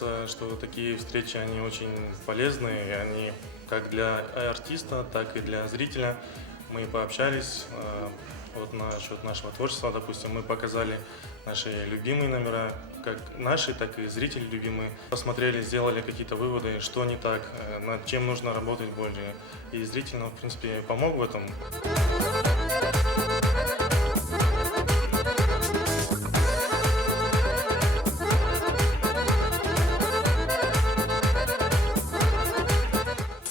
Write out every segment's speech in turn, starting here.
кажется, что такие встречи, они очень полезные, и они как для артиста, так и для зрителя. Мы пообщались вот насчет нашего творчества, допустим, мы показали наши любимые номера, как наши, так и зрители любимые. Посмотрели, сделали какие-то выводы, что не так, над чем нужно работать более. И зритель нам, в принципе, помог в этом.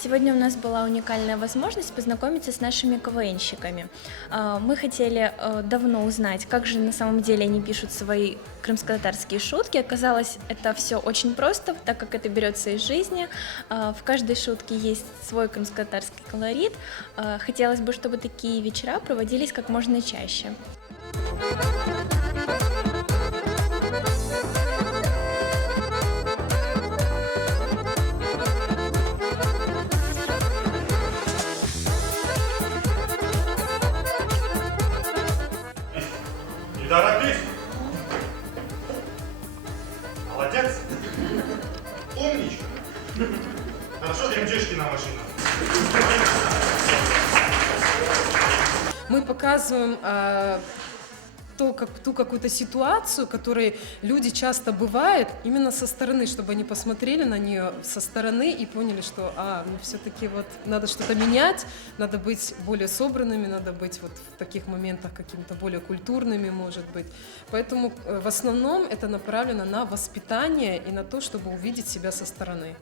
Сегодня у нас была уникальная возможность познакомиться с нашими КВНщиками. Мы хотели давно узнать, как же на самом деле они пишут свои крымско-татарские шутки. Оказалось, это все очень просто, так как это берется из жизни. В каждой шутке есть свой крымско-татарский колорит. Хотелось бы, чтобы такие вечера проводились как можно чаще. Не торопись! Молодец! Умничка! Хорошо, Димчишкина машина. Мы показываем ту какую-то ситуацию, в которой люди часто бывают именно со стороны, чтобы они посмотрели на нее со стороны и поняли, что ну все-таки вот надо что-то менять, надо быть более собранными, надо быть вот в таких моментах какими-то более культурными, может быть. Поэтому в основном это направлено на воспитание и на то, чтобы увидеть себя со стороны.